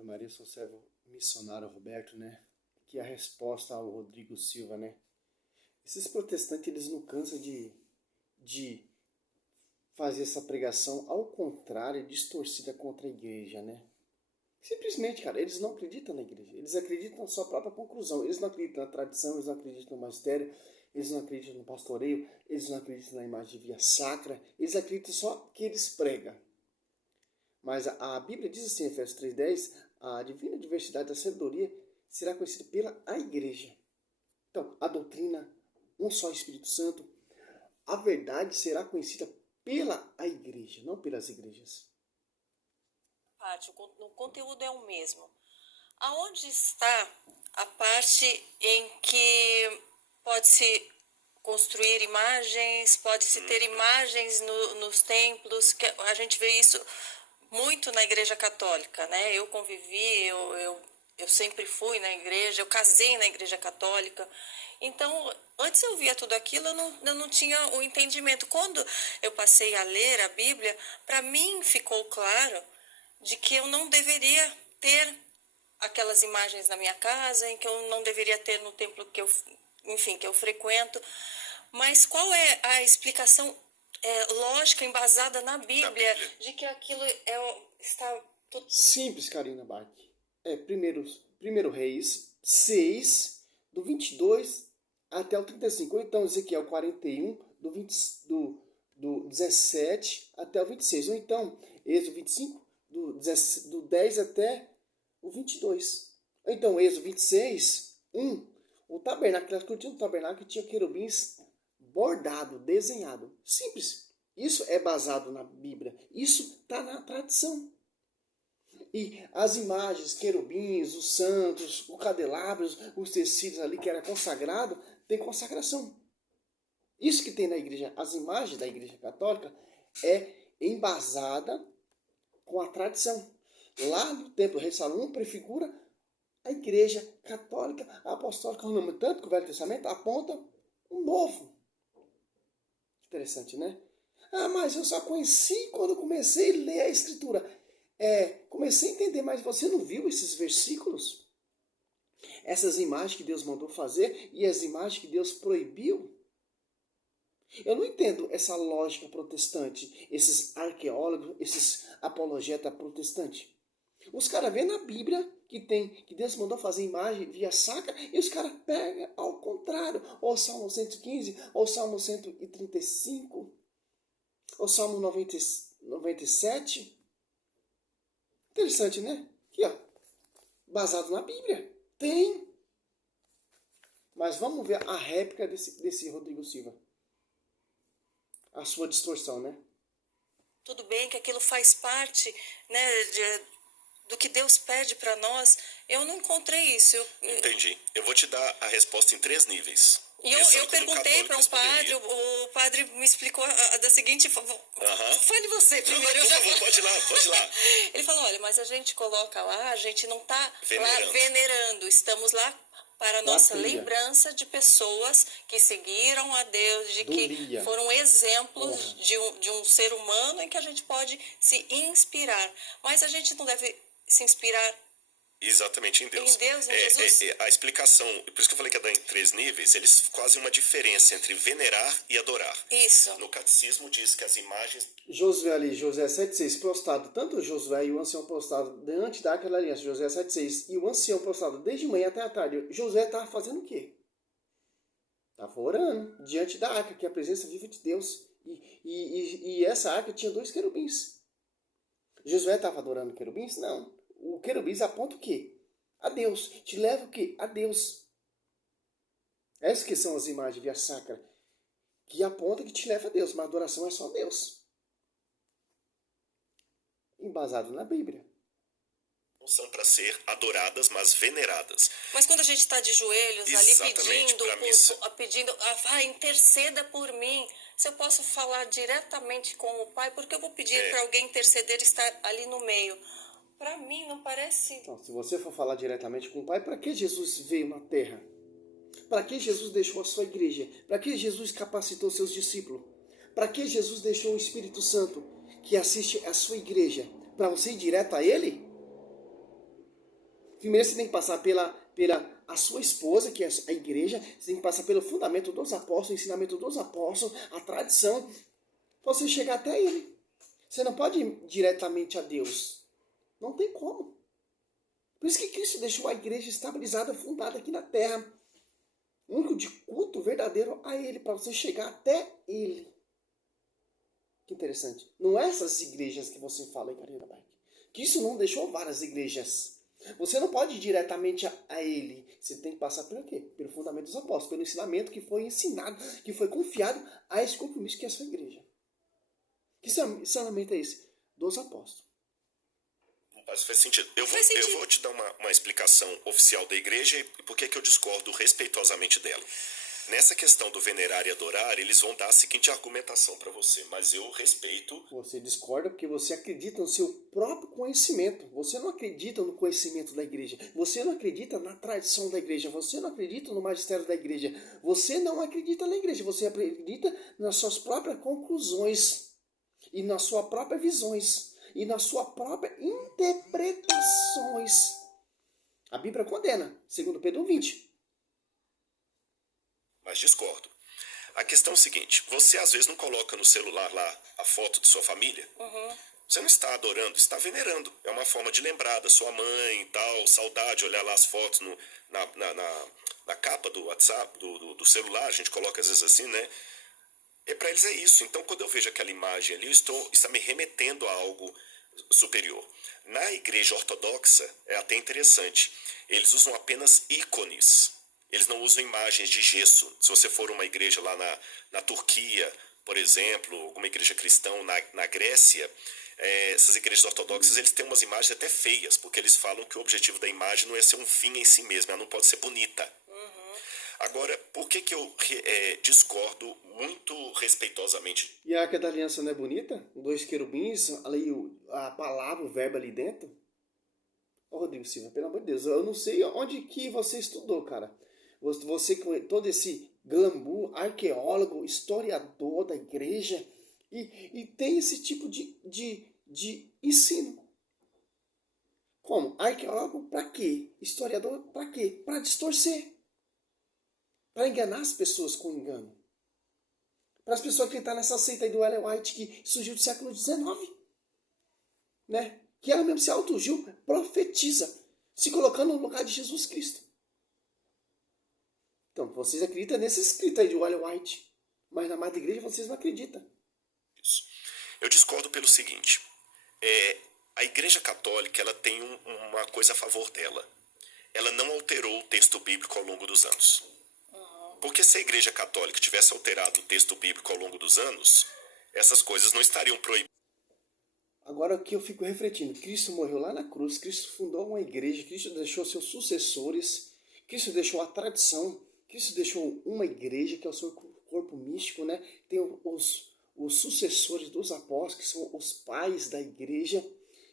Salve Maria, sou servo missionário Roberto, né? Que é a resposta ao Rodrigo Silva, né? Esses protestantes, eles não cansam de fazer essa pregação ao contrário, distorcida contra a igreja, né? Simplesmente, cara, eles não acreditam na igreja. Eles acreditam na sua própria conclusão. Eles não acreditam na tradição, eles não acreditam no magistério, eles não acreditam no pastoreio, eles não acreditam na imagem de via sacra, eles acreditam só que eles pregam. Mas a Bíblia diz assim, em Efésios 3:10, a divina diversidade da sabedoria será conhecida pela a igreja. Então, a doutrina, um só Espírito Santo, a verdade será conhecida pela a igreja, não pelas igrejas. O conteúdo é o mesmo. Aonde está a parte em que pode-se construir imagens, pode-se ter imagens nos templos, que a gente vê isso muito na Igreja Católica, né? Eu convivi, eu sempre fui na igreja, eu casei na Igreja Católica. Então, antes eu via tudo aquilo, eu não tinha o entendimento. Quando eu passei a ler a Bíblia, para mim ficou claro de que eu não deveria ter aquelas imagens na minha casa, em que eu não deveria ter no templo que eu frequento. Mas qual é a explicação lógica, embasada na Bíblia, de que aquilo está tudo... Simples, Karina Bach. Primeiro Reis 6, do 22 até o 35. Ou então Ezequiel 41, do 17 até o 26. Ou então Êxodo 25, do 10 até o 22. Ou então Êxodo 26, 1. O tabernáculo, as cortinas do tabernáculo tinha querubins bordado, desenhado. Simples. Isso é baseado na Bíblia. Isso está na tradição. E as imagens, querubins, os santos, os candelabros, os tecidos ali que era consagrado, tem consagração. Isso que tem na igreja, as imagens da igreja católica é embasada com a tradição. Lá no templo Rei Salomão prefigura a igreja católica apostólica, tanto que o Velho Testamento aponta um novo. Interessante, né? Ah, mas eu só conheci quando comecei a ler a Escritura. Comecei a entender, mas você não viu esses versículos? Essas imagens que Deus mandou fazer e as imagens que Deus proibiu? Eu não entendo essa lógica protestante, esses arqueólogos, esses apologetas protestantes. Os caras vêem na Bíblia que Deus mandou fazer imagem via sacra e os caras pegam ao contrário. Ou Salmo 115, ou Salmo 135, ou Salmo 97. Interessante, né? Aqui, ó. Basado na Bíblia. Tem. Mas vamos ver a réplica desse Rodrigo Silva. A sua distorção, né? Tudo bem que aquilo faz parte, né, do que Deus pede para nós. Eu não encontrei isso. Entendi. Eu vou te dar a resposta em 3 níveis. E eu perguntei para um padre, o padre me explicou da seguinte forma. Fale você primeiro. Não, por favor, pode ir lá. Ele falou, olha, mas a gente coloca lá, a gente não está lá venerando, estamos lá para nossa lembrança de pessoas que seguiram a Deus, de que foram exemplos de um ser humano em que a gente pode se inspirar. Mas a gente não deve se inspirar exatamente em Deus. Em Deus, em Jesus. A explicação, por isso que eu falei que é em 3 níveis, eles fazem uma diferença entre venerar e adorar. Isso. No catecismo diz que as imagens... Josué 7,6, prostrado, tanto Josué e o ancião prostrado diante da Arca da Aliança, Josué 7,6, e o ancião prostrado desde manhã até a tarde. Josué estava fazendo o quê? Estava orando diante da Arca, que é a presença viva de Deus. E essa Arca tinha 2 querubins. Josué estava adorando querubins? Não. O querubins aponta o quê? A Deus. Te leva o quê? A Deus. Essas que são as imagens via sacra. Que aponta que te leva a Deus. Mas a adoração é só a Deus. Embasado na Bíblia. Não são para ser adoradas, mas veneradas. Mas quando a gente está de joelhos ali pedindo, interceda por mim. Se eu posso falar diretamente com o Pai, porque eu vou pedir para alguém interceder e estar ali no meio? Para mim não parece... Então, se você for falar diretamente com o Pai, para que Jesus veio na Terra? Para que Jesus deixou a sua igreja? Para que Jesus capacitou seus discípulos? Para que Jesus deixou o Espírito Santo que assiste a sua igreja? Para você ir direto a Ele? Primeiro você tem que passar pela a sua esposa, que é a igreja. Você tem que passar pelo fundamento dos apóstolos, o ensinamento dos apóstolos, a tradição, para você chegar até ele. Você não pode ir diretamente a Deus. Não tem como. Por isso que Cristo deixou a igreja estabilizada, fundada aqui na terra. Único de culto verdadeiro a ele, para você chegar até ele. Que interessante. Não é essas igrejas que você fala em Carreira Bike. Que isso não deixou várias igrejas. Você não pode ir diretamente a ele. Você tem que passar pelo quê? Pelo fundamento dos apóstolos, pelo ensinamento que foi ensinado, que foi confiado a esse compromisso que é a sua igreja. Que ensinamento é esse? Dos apóstolos. Mas faz sentido. Eu vou te dar uma explicação oficial da igreja e por que eu discordo respeitosamente dela. Nessa questão do venerar e adorar, eles vão dar a seguinte argumentação para você, mas eu respeito... Você discorda porque você acredita no seu próprio conhecimento. Você não acredita no conhecimento da igreja. Você não acredita na tradição da igreja. Você não acredita no magistério da igreja. Você não acredita na igreja. Você acredita nas suas próprias conclusões e nas suas próprias visões e nas suas próprias interpretações. A Bíblia condena, segundo Pedro 20. Mas discordo. A questão é o seguinte, você às vezes não coloca no celular lá a foto de sua família? Uhum. Você não está adorando, está venerando. É uma forma de lembrar da sua mãe e tal, saudade, olhar lá as fotos na capa do WhatsApp, do celular, a gente coloca às vezes assim, né? Para eles é isso. Então, quando eu vejo aquela imagem ali, está me remetendo a algo superior. Na igreja ortodoxa, é até interessante. Eles usam apenas ícones. Eles não usam imagens de gesso. Se você for uma igreja lá na Turquia, por exemplo, alguma igreja cristã na Grécia, essas igrejas ortodoxas, eles têm umas imagens até feias, porque eles falam que o objetivo da imagem não é ser um fim em si mesmo, ela não pode ser bonita. Agora, por que eu discordo muito respeitosamente? E a Arca da Aliança não é bonita? 2 querubins, ali a palavra, o verbo ali dentro? Ô, Rodrigo Silva, pelo amor de Deus, eu não sei onde que você estudou, cara. Você com todo esse glamour, arqueólogo, historiador da igreja, e tem esse tipo de ensino. Como? Arqueólogo para quê? Historiador para quê? Para distorcer. Para enganar as pessoas com engano. Para as pessoas acreditarem nessa seita aí do Ellen White que surgiu do século XIX. Né? Que ela mesmo se auto-ungiu, profetiza, se colocando no lugar de Jesus Cristo. Então, vocês acreditam nesse escrito aí de Ellen White. Mas na Madre Igreja vocês não acreditam. Isso. Eu discordo pelo seguinte. A Igreja Católica ela tem uma coisa a favor dela. Ela não alterou o texto bíblico ao longo dos anos. Porque se a Igreja Católica tivesse alterado o texto bíblico ao longo dos anos, essas coisas não estariam proibidas. Agora o que eu fico refletindo, Cristo morreu lá na cruz, Cristo fundou uma igreja, Cristo deixou seus sucessores, Cristo deixou a tradição, Cristo deixou uma igreja que é o seu corpo místico, né? Tem os sucessores dos apóstolos, que são os pais da igreja,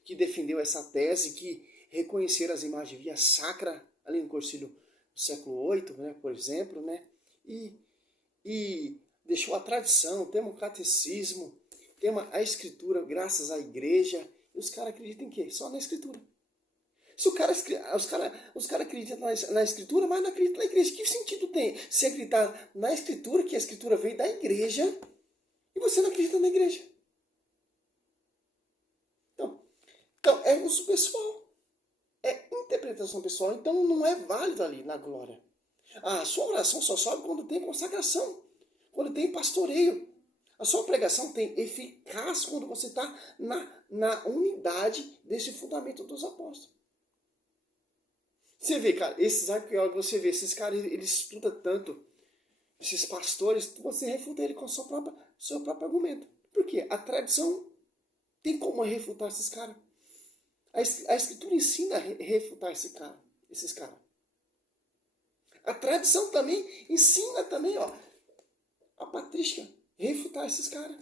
que defendeu essa tese, que reconheceram as imagens via sacra, ali no concílio do século VIII, né, por exemplo, né? E deixou a tradição, temos o catecismo, temos a escritura, graças à igreja. E os caras acreditam em quê? Só na escritura. Se os cara acreditam na escritura, mas não acreditam na igreja. Que sentido tem se acreditar na escritura, que a escritura veio da igreja, e você não acredita na igreja? Então é uso pessoal. É interpretação pessoal. Então não é válido ali na glória. A sua oração só sobe quando tem consagração, quando tem pastoreio. A sua pregação tem eficácia quando você está na unidade desse fundamento dos apóstolos. Você vê, cara, esses arqueólogos, você vê, esses caras, eles estudam tanto, esses pastores, você refuta ele com o seu próprio argumento. Por quê? A tradição tem como refutar esses caras. A escritura ensina a refutar esses caras. A tradição também ensina também, ó, a patrística, refutar esses caras.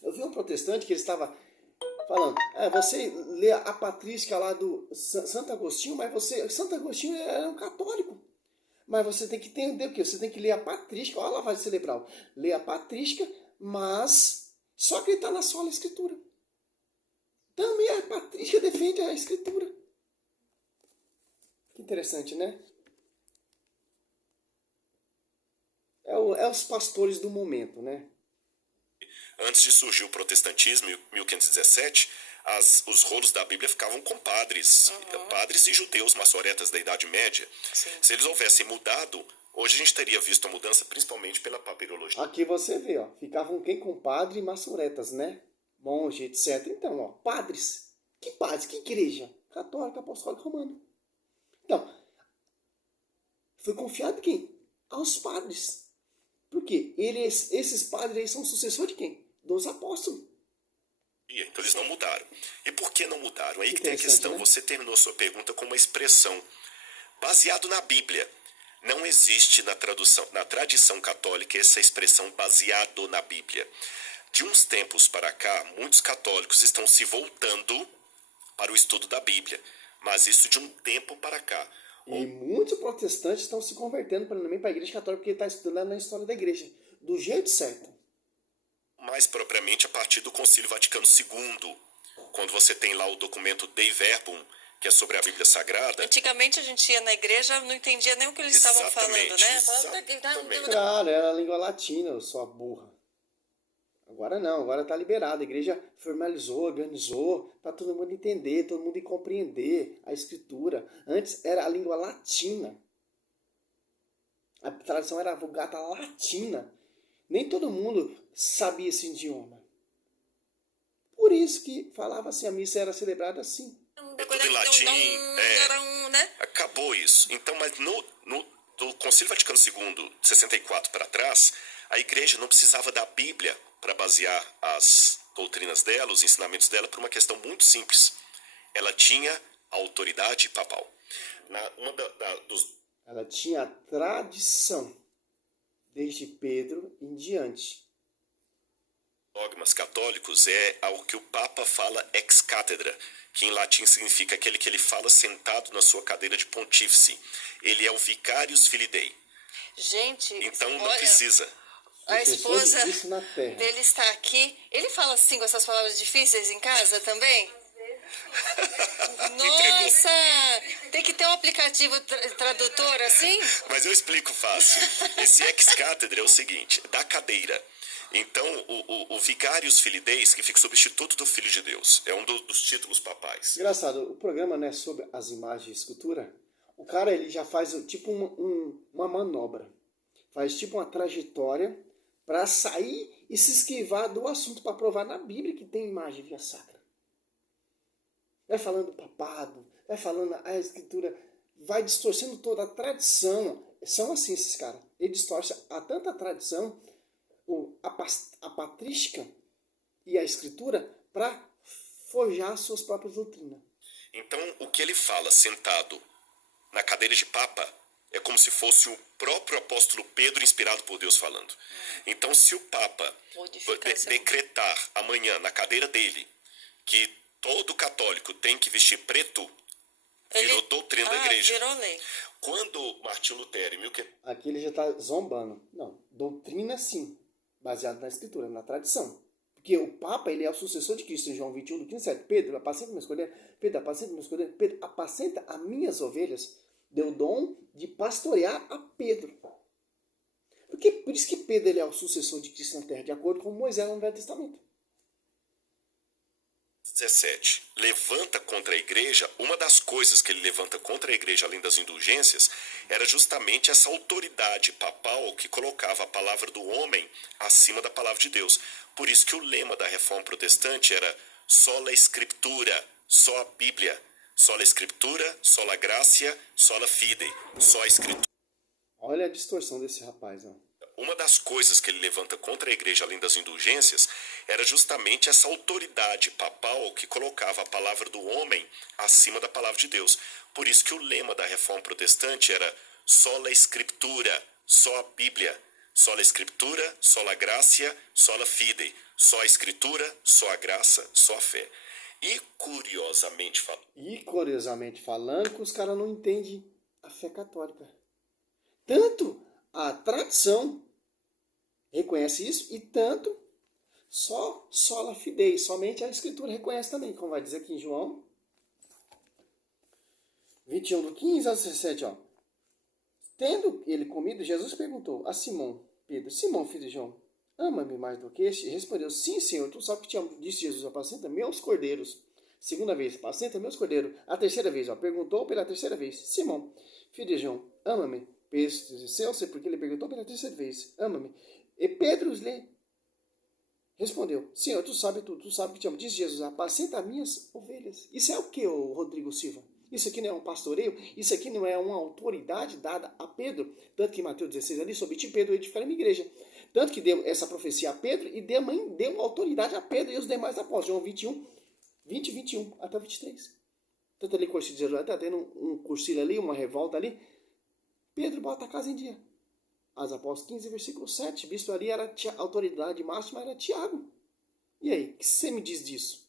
Eu vi um protestante que ele estava falando, você lê a patrística lá do Santo Agostinho, mas Santo Agostinho era um católico. Mas você tem que entender o quê? Você tem que ler a patrística, olha a lavagem cerebral. Ler a patrística, mas só acreditar na sola escritura. Também a patrística defende a escritura. interessante, né? É os pastores do momento, né? Antes de surgir o protestantismo, em 1517, os rolos da Bíblia ficavam com padres, padres e judeus maçoretas da Idade Média. Sim. Se eles houvessem mudado, hoje a gente teria visto a mudança principalmente pela papirologia. Aqui você vê, ó, ficavam quem com padre e maçoretas, né? Monge, etc. Então, ó, padres. Que padres? Que igreja? Católica, apostólica, romana. Então, foi confiado em quem? Aos padres. Por quê? Esses padres aí são sucessores de quem? Dos apóstolos. Então eles não mudaram. E por que não mudaram? Aí que tem a Interessante, questão. né? Você terminou sua pergunta com uma expressão baseado na Bíblia. Não existe na tradição católica essa expressão baseado na Bíblia. De uns tempos para cá, muitos católicos estão se voltando para o estudo da Bíblia. Mas isso de um tempo para cá. E muitos protestantes estão se convertendo para a igreja católica porque está estudando na história da igreja. Do jeito certo. Mais propriamente a partir do Concílio Vaticano II, quando você tem lá o documento Dei Verbum, que é sobre a Bíblia Sagrada. Antigamente a gente ia na igreja, não entendia nem o que eles estavam falando, né? Exatamente. Claro, era a língua latina, sua burra. Agora não, agora está liberado. A igreja formalizou, organizou, para todo mundo entender, todo mundo compreender a escritura. Antes era a língua latina. A tradição era a Vulgata latina. Nem todo mundo sabia esse idioma. Por isso que falava assim, a missa era celebrada assim. É tudo em latim, né? Acabou isso. Então, mas do Concílio Vaticano II, de 64 para trás, a igreja não precisava da Bíblia para basear as doutrinas dela, os ensinamentos dela, por uma questão muito simples. Ela tinha a autoridade papal. Ela tinha a tradição, desde Pedro em diante. Dogmas católicos é ao que o Papa fala ex cátedra, que em latim significa aquele que ele fala sentado na sua cadeira de pontífice. Ele é o vicarius filii Dei. Gente, então não olha, precisa. A esposa na terra. dele está aqui. Ele fala assim com essas palavras difíceis em casa também? Nossa! Tem que ter um aplicativo tradutor assim? Mas eu explico fácil. Esse ex cátedra é o seguinte, da cadeira. Então, o vicarius filii Dei, que fica substituto do Filho de Deus, é um dos títulos papais. Engraçado, o programa, né, sobre as imagens de escultura, o cara ele já faz tipo uma manobra, faz tipo uma trajetória para sair e se esquivar do assunto para provar na Bíblia que tem imagem via sacra. Vai falando papado, vai falando a escritura, vai distorcendo toda a tradição. São assim esses caras. Ele distorce a tanta tradição, a patrística e a escritura para forjar suas próprias doutrinas. Então, o que ele fala sentado na cadeira de papa é como se fosse o próprio apóstolo Pedro inspirado por Deus falando. Então, se o papa decretar amanhã na cadeira dele que todo católico tem que vestir preto, virou doutrina da igreja. Virou lei. Quando Martinho Lutero... Aqui ele já está zombando. Não, doutrina sim, baseada na escritura, na tradição. Porque o Papa, ele é o sucessor de Cristo, em João 21, do 15, 7. Pedro, apacenta meus cordeiros. Pedro, apacenta meus cordeiros. Pedro, apacenta as minhas ovelhas. Deu o dom de pastorear a Pedro. Por isso que Pedro ele é o sucessor de Cristo na terra, de acordo com Moisés no Velho Testamento. 17. Levanta contra a igreja, uma das coisas que ele levanta contra a igreja, além das indulgências, era justamente essa autoridade papal que colocava a palavra do homem acima da palavra de Deus. Por isso que o lema da Reforma Protestante era sola Scriptura, só a Bíblia, sola Scriptura, sola Gratia, sola Fide, só a Escritura. Olha a distorção desse rapaz, ó. Uma das coisas que ele levanta contra a igreja, além das indulgências, era justamente essa autoridade papal que colocava a palavra do homem acima da palavra de Deus. Por isso que o lema da Reforma Protestante era sola Scriptura, só a Bíblia, sola Scriptura, sola Gratia, sola Fide, só a Escritura, só a graça, só a fé. E curiosamente falando, que os caras não entendem a fé católica. Tanto a tradição reconhece isso, e tanto só sola fidei, somente a escritura reconhece também, como vai dizer aqui em João 21, do 15 ao 17, ó. Tendo ele comido, Jesus perguntou a Simão, Pedro, Simão, filho de João, ama-me mais do que este? Respondeu, sim, Senhor, tu sabes que te amo. Disse Jesus, apacenta meus cordeiros. Segunda vez, apacenta meus cordeiros. A terceira vez, ó, perguntou pela terceira vez, Simão, filho de João, ama-me? Pedro disse, eu sei porque ele perguntou pela terceira vez, ama-me? E Pedro lhe respondeu, Senhor, tu sabes que te amo. Disse Jesus, apacenta minhas ovelhas. Isso é o que, Rodrigo Silva? Isso aqui não é um pastoreio? Isso aqui não é uma autoridade dada a Pedro? Tanto que em Mateus 16 ali, sobre ti, Pedro, edificará minha igreja. Tanto que deu essa profecia a Pedro e deu autoridade a Pedro e os demais apóstolos. João 21, 20 e 21 até 23. Tanto ali, cursilho de Jesus, está tendo um cursilho ali, uma revolta ali. Pedro bota a casa em dia. As Apóstolos 15, versículo 7. Bispo ali era a autoridade máxima, era Tiago. E aí, o que você me diz disso?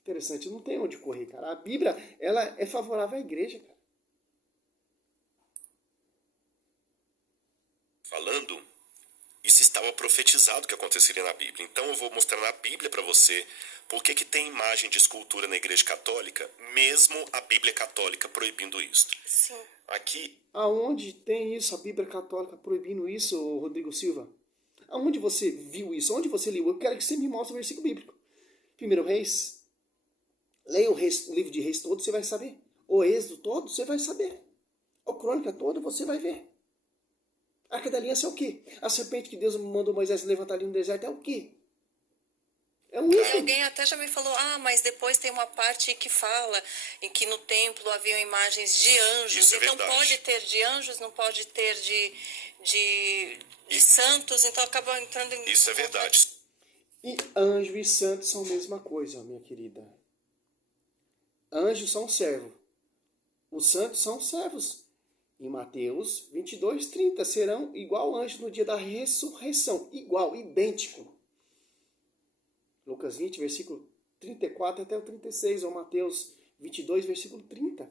Interessante, não tem onde correr, cara. A Bíblia, ela é favorável à igreja, cara. Falando, isso estava profetizado que aconteceria na Bíblia. Então eu vou mostrar na Bíblia para você por que tem imagem de escultura na igreja católica, mesmo a Bíblia católica proibindo isso. Sim. Aqui. Aonde tem isso, a Bíblia católica proibindo isso, Rodrigo Silva? Aonde você viu isso? Onde você leu? Eu quero que você me mostre o versículo bíblico. 1 Reis. Leia o livro de Reis todo, você vai saber. O Êxodo todo, você vai saber. A Crônica toda, você vai ver. A Arca da Aliança é o quê? A serpente que Deus mandou Moisés levantar ali no deserto é o quê? É um item. Alguém até já me falou, mas depois tem uma parte que fala em que no templo haviam imagens de anjos. Isso é então verdade. pode ter de anjos, não pode ter de santos, então acaba entrando em... Isso é verdade. E anjo e santo são a mesma coisa, minha querida. Anjos são servos. Os santos são servos. Em Mateus 22, 30, serão igual anjos no dia da ressurreição. Igual, idêntico. Lucas 20, versículo 34 até o 36, ou Mateus 22, versículo 30.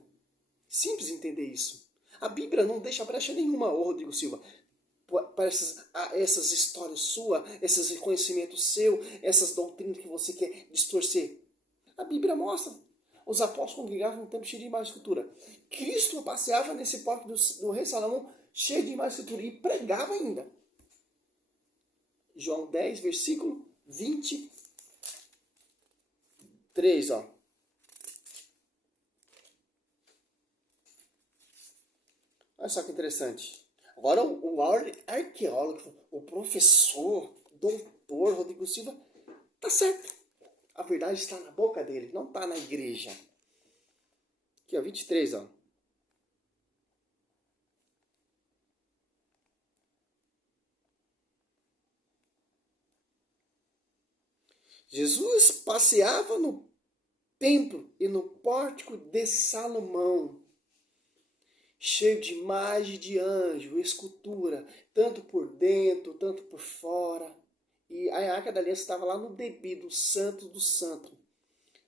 Simples entender isso. A Bíblia não deixa brecha nenhuma, Rodrigo Silva, para essas histórias suas, esses reconhecimentos seus, essas doutrinas que você quer distorcer. A Bíblia mostra. Os apóstolos congregavam num templo cheio de imagem e escultura. Cristo passeava nesse pórtico do rei Salomão cheio de imagem e escultura e pregava ainda. João 10, versículo 23, ó. Olha só que interessante. Agora o arqueólogo, o professor, doutor Rodrigo Silva, tá certo. A verdade está na boca dele, não está na igreja. Aqui, ó, 23, ó. Jesus passeava no templo e no pórtico de Salomão, cheio de imagem de anjo, escultura, tanto por dentro, tanto por fora. E a Arca da Aliança estava lá no debido santo do santo.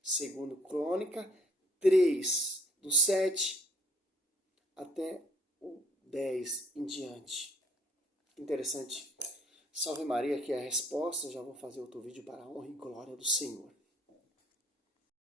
Segundo Crônica 3, do 7 até o 10 em diante. Interessante. Salve Maria, que é a resposta. Já vou fazer outro vídeo para a honra e glória do Senhor.